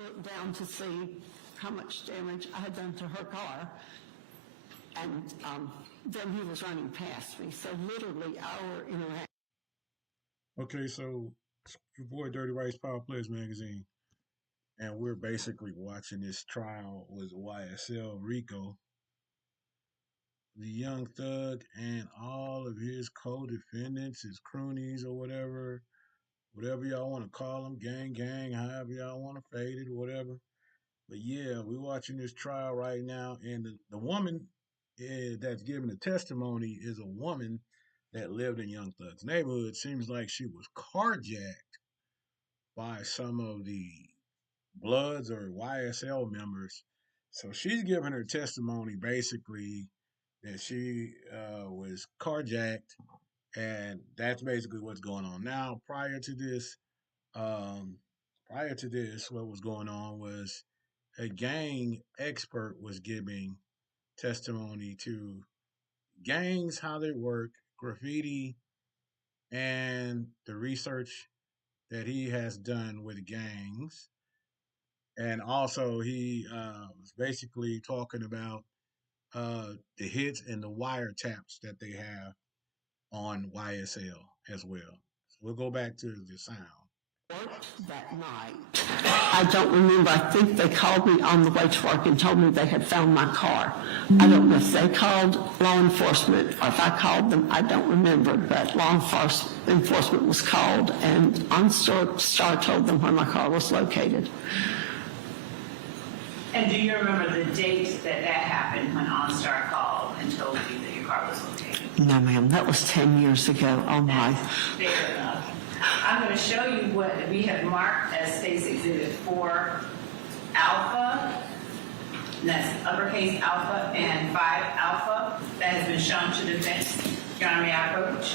looked down to see how much damage I had done to her car. And then he was running past me. So literally our interaction. Okay, so your boy Dirty Rice Power Players Magazine, and we're basically watching this trial with YSL RICO, the young thug, and all of his co-defendants, his cronies or whatever y'all want to call them, gang, however y'all want to fade it or whatever. But yeah, we're watching this trial right now, and the woman that's giving the testimony is a woman that lived in Young Thug's neighborhood. Seems like she was carjacked by some of the Bloods or YSL members. So she's giving her testimony basically that she was carjacked, and that's basically what's going on now. What was going on was a gang expert was giving testimony to gangs, how they work, graffiti, and the research that he has done with gangs. And also, he was basically talking about the hits and the wiretaps that they have on YSL as well. So we'll go back to the sound. That night, I don't remember. I think they called me on the way to work and told me they had found my car. I don't know if they called law enforcement or if I called them. I don't remember, but law enforcement was called, and OnStar told them where my car was located. And do you remember the date that happened when OnStar called and told you that your car was located? No, ma'am. That was 10 years ago. Oh, my. Fair enough. I'm going to show you what we have marked as State's Exhibit 4 Alpha. And that's uppercase Alpha and 5 Alpha. That has been shown to defense. Your Honor, may I approach?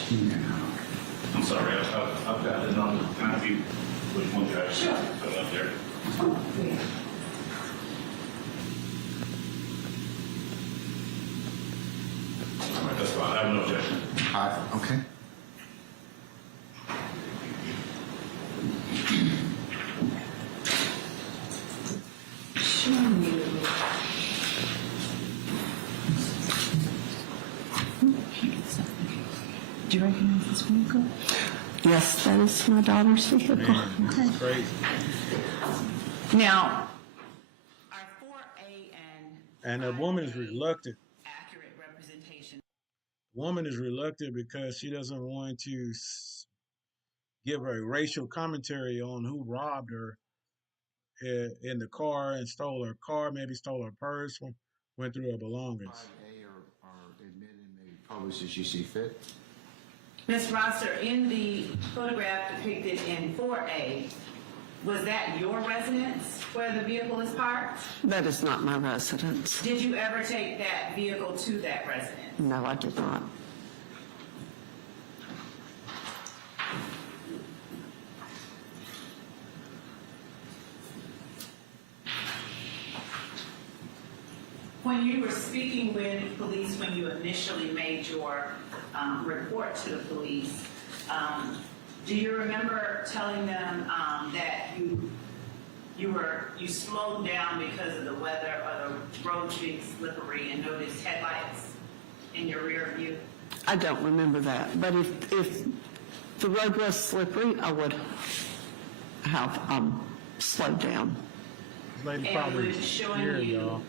I'm sorry, I've got the number. Can I have you which one you actually put up there? Oh, yeah. All right, that's fine. I have no objection. Okay. Do you recognize this vehicle? Yes, that is my daughter's vehicle. Man, this is crazy. Now, our 4A And the woman is reluctant. accurate representation. Woman is reluctant because she doesn't want to give a racial commentary on who robbed her in the car and stole her car, maybe stole her purse, went through her belongings. 5A are admitted and maybe published as you see fit. Ms. Rosser, in the photograph depicted in 4A, was that your residence where the vehicle is parked? That is not my residence. Did you ever take that vehicle to that residence? No, I did not. When you were speaking with police, when you initially made your report to the police, do you remember telling them that you slowed down because of the weather or the roads being slippery and noticed headlights in your rear view? I don't remember that, but if the road was slippery, I would have slowed down. This lady And probably would showing scared you y'all.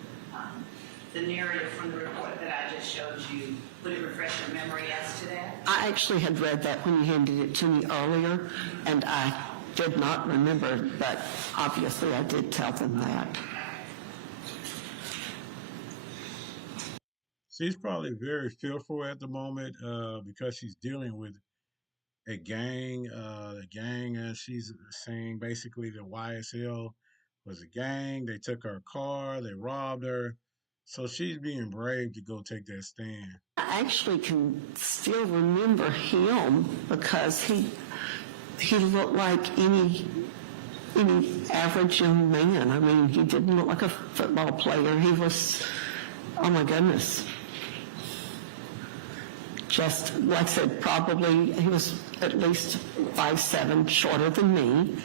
the narrative from the report that I just showed you, would it refresh your memory as to that? I actually had read that when you handed it to me earlier, and I did not remember, but obviously I did tell them that. She's probably very fearful at the moment because she's dealing with a gang. The gang, as she's saying, basically the YSL was a gang. They took her car, they robbed her. So she's being brave to go take that stand. I actually can still remember him because he looked like any average young man. I mean, he didn't look like a football player. He was, oh my goodness. Just, like I said, probably he was at least 5'7", shorter than me.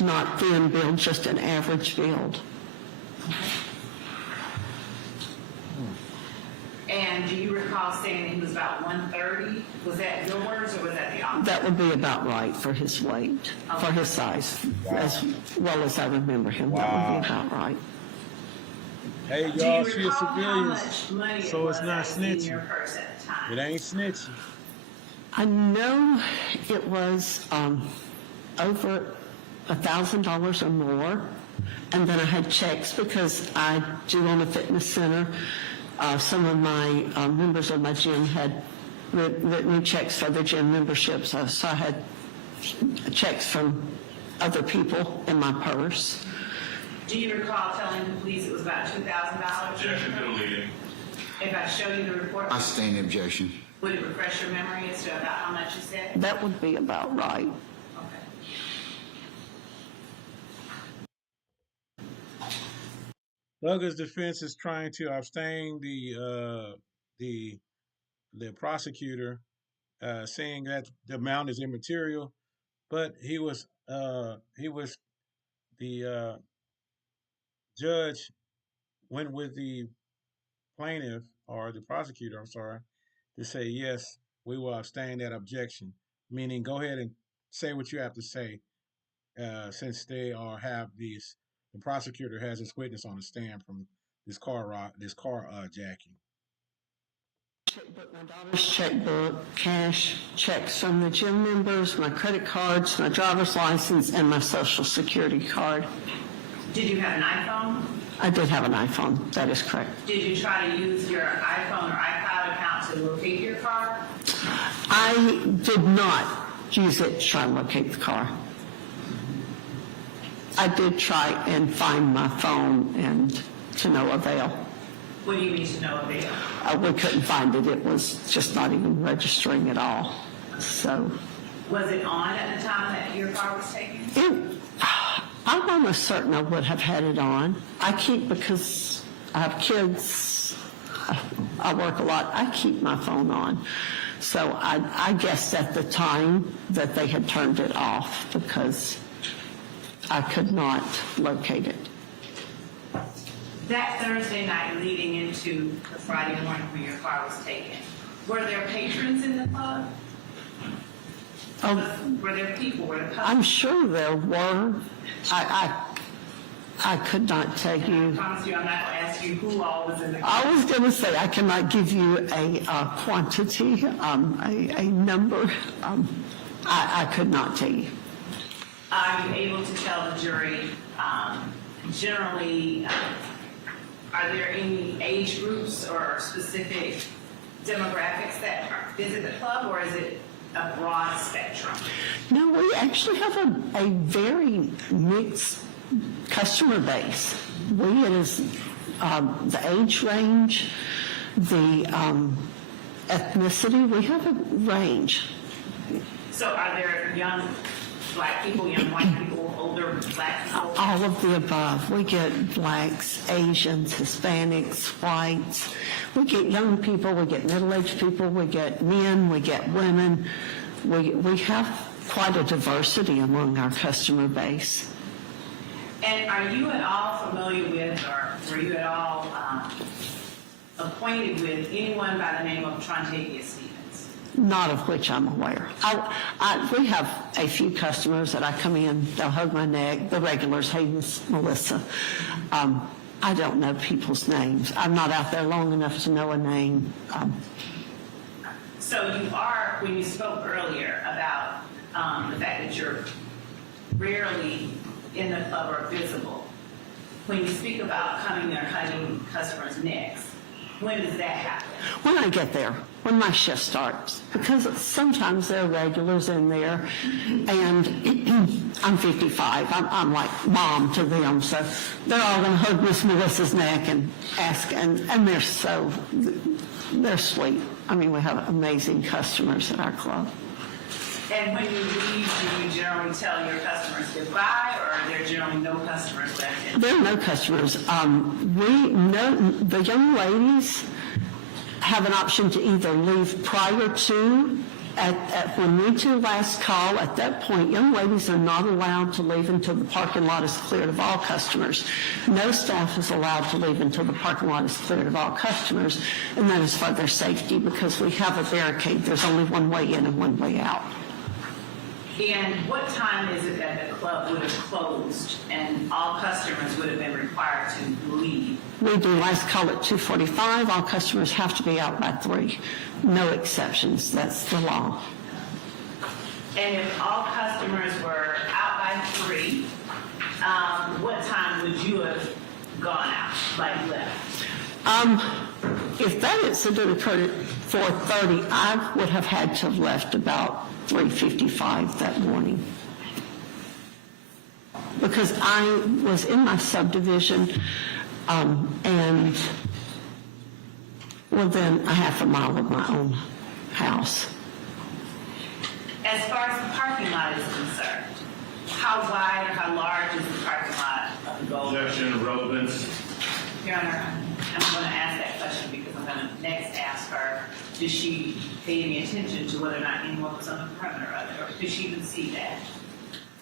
not thin build, just an average build. And do you recall saying that he was about 130? Was that your words or was that the opposite? That would be about right for his weight, for his size, as well as I remember him. That would be about right. Hey, Do y'all, you she a recall how civilian, much money so it it's was not that was in snitching. your purse at the time? It ain't snitching. I know it was over $1,000 or more, and then I had checks because I do own a fitness center. Some of my members of my gym had written me checks for their gym memberships, so I had checks from other people in my purse. Do you recall telling the police it was about $2,000? Objection to the leading. If I show you the report, I sustain the objection. would it refresh your memory as to about how much you said? That would be about right. Okay. Douglas' defense is trying to abstain the prosecutor, saying that the amount is immaterial, but the judge went with the plaintiff or the prosecutor, I'm sorry, to say, yes, we will abstain that objection, meaning go ahead and say what you have to say, since they the prosecutor has this witness on the stand from this car jacking. Checkbook, my daughter's checkbook, cash, checks from the gym members, my credit cards, my driver's license, and my social security card. Did you have an iPhone? I did have an iPhone, that is correct. Did you try to use your iPhone or iCloud account to locate your car? I did not use it to try and locate the car. I did try and find my phone, and to no avail. What do you mean to no avail? We couldn't find it. It was just not even registering at all. So Was it on at the time that your car was taken? I'm almost certain I would have had it on. Because I have kids, I work a lot, I keep my phone on. So I guessed at the time that they had turned it off because I could not locate it. That Thursday night leading into the Friday morning when your car was taken, were there patrons in the club? Were there people? Were there I'm sure there were. I could not tell I you. promise you I'm not going to ask you who all was in the club. I was going to say I cannot give you a quantity, a number. I could not tell you. Are you able to tell the jury, generally, are there any age groups or specific demographics that visit the club, or is it a broad spectrum? No, we actually have a very mixed customer base. It is the age range, the ethnicity. We have a range. So are there young black people, young white people, older black people? All of the above. We get blacks, Asians, Hispanics, whites. We get young people, we get middle-aged people, we get men, we get women. We have quite a diversity among our customer base. And are you at all familiar with, or were you at all acquainted with anyone by the name of Trontavia Stevens? Not of which I'm aware. We have a few customers that I come in, they'll hug my neck, the regulars, hey, Miss Melissa. I don't know people's names. I'm not out there long enough to know a name. So you are, when you spoke earlier about the fact that you're rarely in the club or visible, when you speak about coming there hugging customers' necks, when does that happen? When I get there, when my shift starts, because sometimes there are regulars in there, and I'm 55. I'm like mom to them, so they're all going to hug Miss Melissa's neck and ask, and they're sweet. I mean, we have amazing customers at our club. And when you leave, do you generally tell your customers goodbye, or are there generally no customers left in? There are no customers. The young ladies have an option to either leave prior to When we two last call, at that point, young ladies are not allowed to leave until the parking lot is cleared of all customers. No staff is allowed to leave until the parking lot is cleared of all customers, and that is for their safety because we have a barricade. There's only one way in and one way out. And what time is it that the club would have closed and all customers would have been required to leave? We do last call at 2:45. All customers have to be out by 3. No exceptions. That's the law. And if all customers were out by 3, what time would you have gone out, like left? If that incident occurred at 4:30, I would have had to have left about 3:55 that morning. Because I was in my subdivision and within a half a mile of my own house. As far as the parking lot is concerned, how wide or how large is the parking lot of the Gold? Objection, relevance. Your Honor, I'm going to ask that question because I'm going to next ask her, did she pay any attention to whether or not anyone was on the perimeter of it, or did she even see that?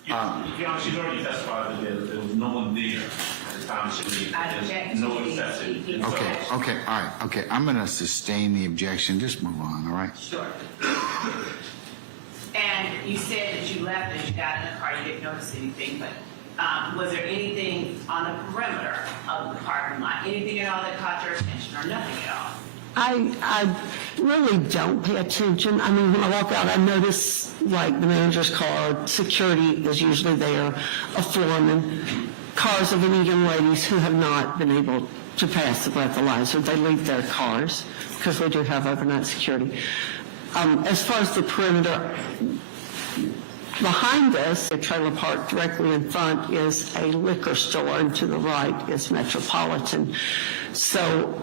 Your Honor, she's already testified that there was no one there at the time she leave. I object to No the exception. speaking. Okay, all right, okay. I'm going to sustain the objection. Just move on, all right? Sure. And you said that you left and you got in the car, you didn't notice anything, but was there anything on the perimeter of the parking lot? Anything at all that caught your attention or nothing at all? I really don't pay attention. I mean, when I walk out, I notice like the manager's car, security is usually there, a foreman, cars of any young ladies who have not been able to pass the breathalyzer. They leave their cars because we do have overnight security. As far as the perimeter, behind us, a trailer park directly in front is a liquor store, and to the right is Metropolitan. So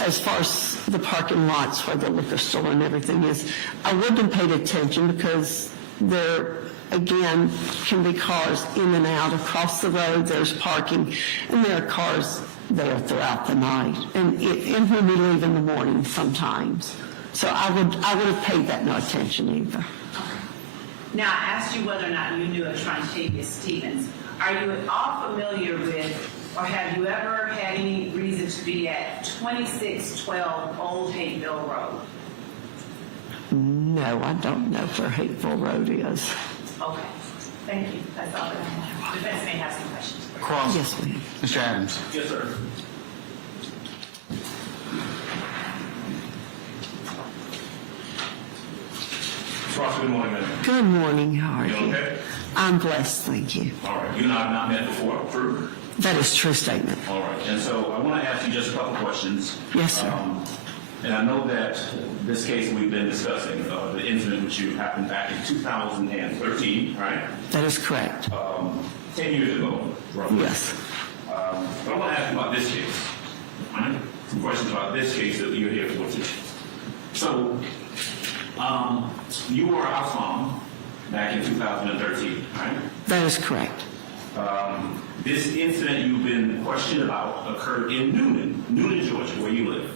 as far as the parking lots where the liquor store and everything is, I wouldn't have paid attention because there, again, can be cars in and out across the road. There's parking, and there are cars there throughout the night, and when we leave in the morning sometimes. So I would have paid that no attention either. Now, I asked you whether or not you knew of Trontavious Stevens. Are you at all familiar with, or have you ever had any reason to be at 2612 Old Hateville Road? No, I don't know where Hateville Road is. Okay, thank you. That's all that I have. The defense may have some questions. Cross. Yes, ma'am. Mr. Adams. Yes, sir. Ross, good morning, ma'am. Good morning, how are You you? okay? I'm blessed, thank you. All right. You and I have not met before, true? That is a true statement. All right. And so I want to ask you just a couple questions. Yes, sir. And I know that this case we've been discussing, the incident which you happened back in 2013, right? That is correct. 10 years ago, roughly. Yes. But I want to ask you about this case. All right? Some questions about this case that you're here for today. So, you were a house mom back in 2013, right? That is correct. This incident you've been questioned about occurred in Noonan, Georgia, where you live.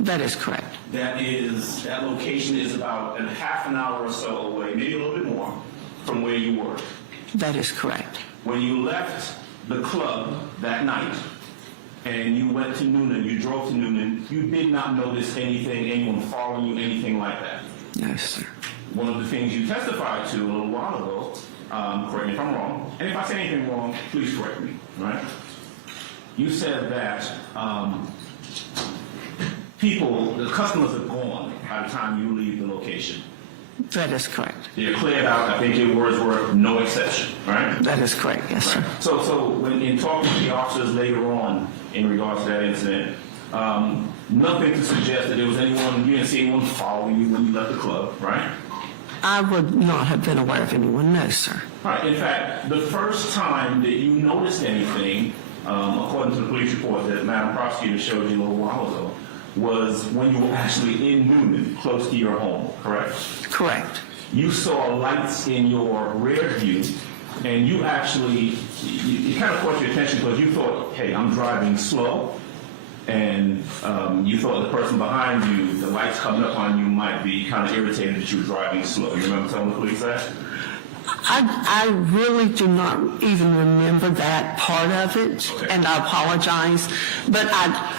That is correct. That location is about a half an hour or so away, maybe a little bit more, from where you were. That is correct. When you left the club that night and you went to Noonan, you drove to Noonan, you did not notice anyone following you, anything like that. No, sir. One of the things you testified to a little while ago, correct me if I'm wrong, and if I say anything wrong, please correct me, all right? You said that the customers are gone by the time you leave the location. That is correct. They're cleared out. I think your words were no exception, right? That is correct, yes, sir. So when in talking to the officers later on in regards to that incident, nothing to suggest that there was you didn't see anyone following you when you left the club, right? I would not have been aware of anyone, no, sir. All right. In fact, the first time that you noticed anything, according to the police report that Madam Prosecutor showed you a little while ago, was when you were actually in Noonan, close to your home, correct? Correct. You saw lights in your rear view, and you actually, you kind of caught your attention because you thought, hey, I'm driving slow, and you thought the person behind you, the lights coming up on you, might be kind of irritated that you were driving slow. You remember telling the police that? I really do not even remember that part of it, Okay. and I apologize. But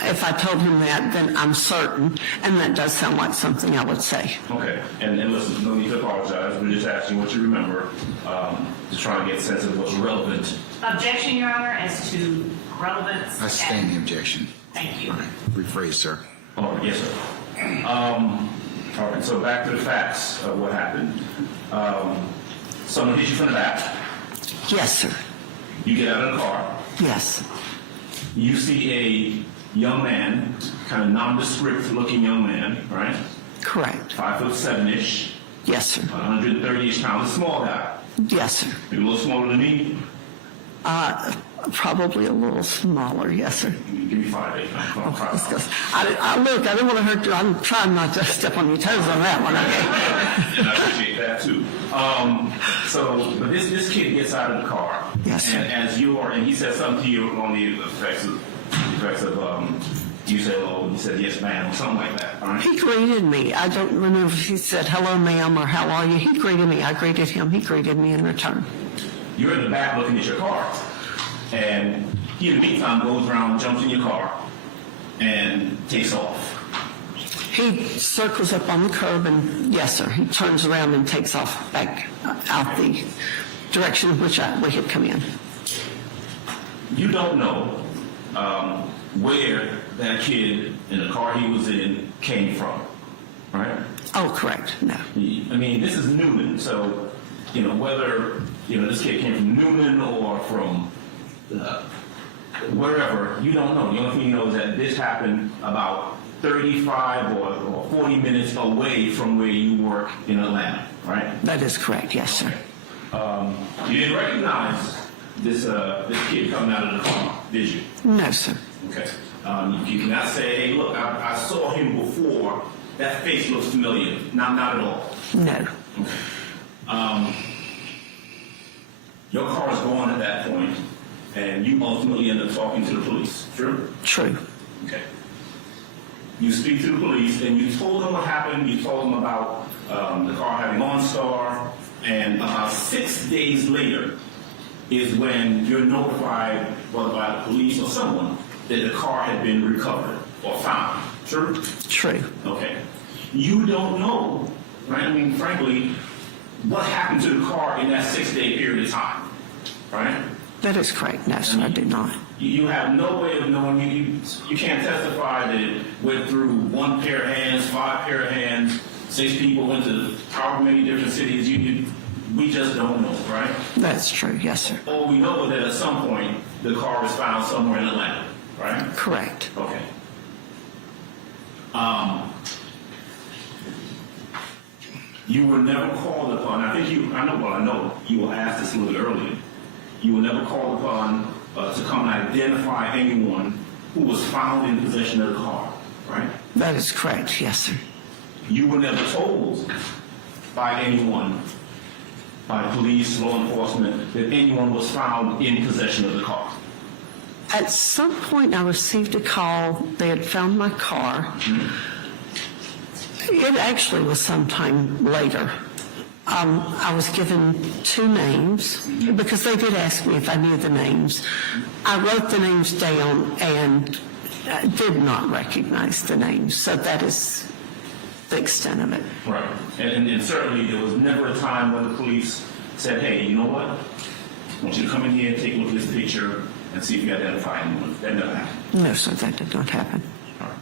if I told him that, then I'm certain, and that does sound like something I would say. Okay, and listen, no need to apologize. We're just asking what you remember, to try and get a sense of what's relevant. Objection, Your Honor, as to relevance. I sustain the objection. Thank you. All right, rephrase, sir. Oh, yes, sir. All right, so back to the facts of what happened. Someone hit you from the back. Yes, sir. You get out of the car. Yes. You see a young man, kind of nondescript looking young man, right? Correct. 5'7"-ish, Yes, sir. 130-ish pounds, a small guy. Yes, sir. Maybe a little smaller than me. Probably a little smaller. Yes, sir. Give me 5'8". I didn't want to hurt you. I'm trying not to step on your toes on that one. Okay. And I appreciate that too. But this kid gets out of the car. Yes, sir. And he said something to you on the effects of you said hello, and he said yes ma'am, or something like that. All right? He greeted me. I don't remember if he said hello, ma'am, or how are you. He greeted me. I greeted him. He greeted me in return. You're in the back looking at your car. And he, in the meantime, goes around, jumps in your car, and takes off. He circles up on the curb, and yes, sir, he turns around and takes off back out the direction in which we had come in. You don't know where that kid in the car he was in came from, right? Oh, correct. No. I mean, this is Newman, so, whether, this kid came from Newman or from wherever, you don't know. The only thing you know is that this happened about 35 or 40 minutes away from where you work in Atlanta, right? That is correct. Yes, sir. You didn't recognize this kid coming out of the car, did you? No, sir. Okay. You cannot say, hey, look, I saw him before. That face looks familiar. Not at all. No. Okay. Your car is gone at that point, and you ultimately end up talking to the police. True? True. Okay. You speak to the police, and you told them what happened. You told them about the car having OnStar, and about 6 days later is when you're notified, whether by the police or someone, that the car had been recovered or found. True? True. Okay. You don't know, right? I mean, frankly, what happened to the car in that 6-day period of time, right? That is correct. No, sir, I do not. You have no way of knowing. You can't testify that it went through 1 pair of hands, 5 pair of hands, 6 people went to however many different cities. We just don't know, right? That's true. Yes, sir. All we know is that at some point the car was found somewhere in Atlanta, right? Correct. Okay. You were never called upon. I know you were asked this a little earlier. You were never called upon to come and identify anyone who was found in possession of the car, right? That is correct. Yes, sir. You were never told by anyone, by police, law enforcement, that anyone was found in possession of the car. At some point, I received a call. They had found my car. It actually was sometime later. I was given 2 names because they did ask me if I knew the names. I wrote the names down and did not recognize the names. So that is the extent of it. Right. And certainly there was never a time when the police said, hey, you know what? I want you to come in here and take a look at this picture and see if you identify anyone. That never happened. No, sir, that did not happen. All right.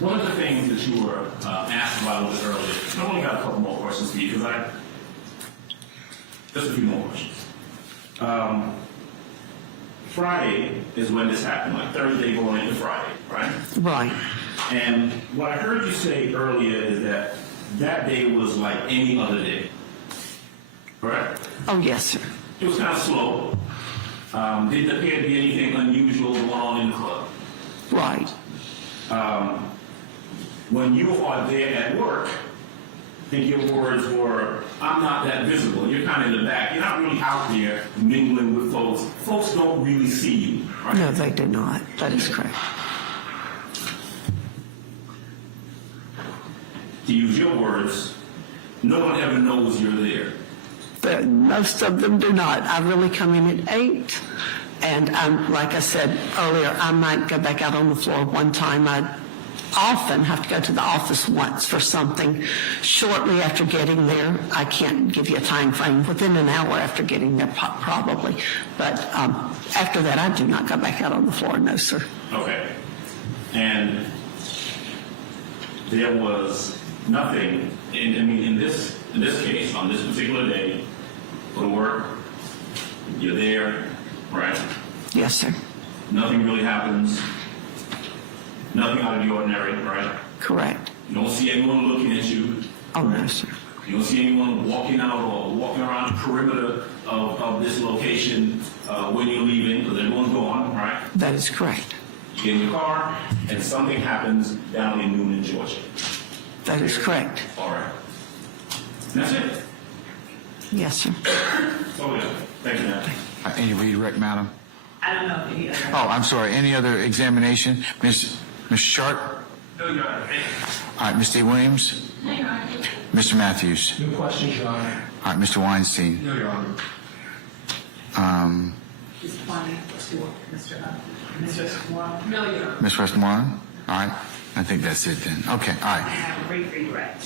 One of the things that you were asked about a little bit earlier, I only got a couple more questions for you because just a few more questions. Friday is when this happened, like Thursday going into Friday, right? Right. And what I heard you say earlier is that that day was like any other day, correct? Oh, yes, sir. It was kind of slow. Didn't appear to be anything unusual going on in the club. Right. When you are there at work, think your words were, I'm not that visible. You're kind of in the back. You're not really out there mingling with folks. Folks don't really see you, right? No, they do not. That is correct. To use your words, no one ever knows you're there. But most of them do not. I really come in at 8, and like I said earlier, I might go back out on the floor one time. I often have to go to the office once for something. Shortly after getting there, I can't give you a time frame, within an hour after getting there probably. But after that, I do not go back out on the floor, no, sir. Okay. And there was nothing, in this case, on this particular day, go to work, you're there, right? Yes, sir. Nothing really happens. Nothing out of the ordinary, right? Correct. You don't see anyone looking at you. Oh, no, sir. You don't see anyone walking out or walking around the perimeter of this location when you're leaving, because everyone's gone, right? That is correct. You get in your car, and something happens down in Noonan, Georgia. That is correct. All right. And that's it. Yes, sir. Oh, yeah. Thank you, ma'am. Any redirect, madam? I don't know if any other. Oh, I'm sorry. Any other examination? Ms. Sharp? No, Your Honor. All right, Ms. D. Williams? No, Your Honor. Mr. Matthews? No questions, Your Honor. All right, Mr. Weinstein? No, Your Honor. Just one, Mr. Swan. No, Your Honor. Ms. Westmoreland? All right. I think that's it then. Okay, all I right. have a brief regret.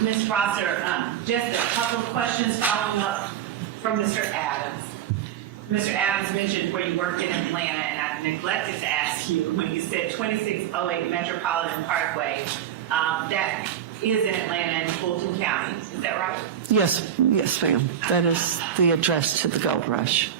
Ms. Prosser, just a couple of questions following up from Mr. Adams. Mr. Adams mentioned where you worked in Atlanta, and I neglected to ask you when you said 2608 Metropolitan Parkway. That is in Atlanta in Fulton County. Is that right? Yes, yes, ma'am. That is the address to the Gold Rush.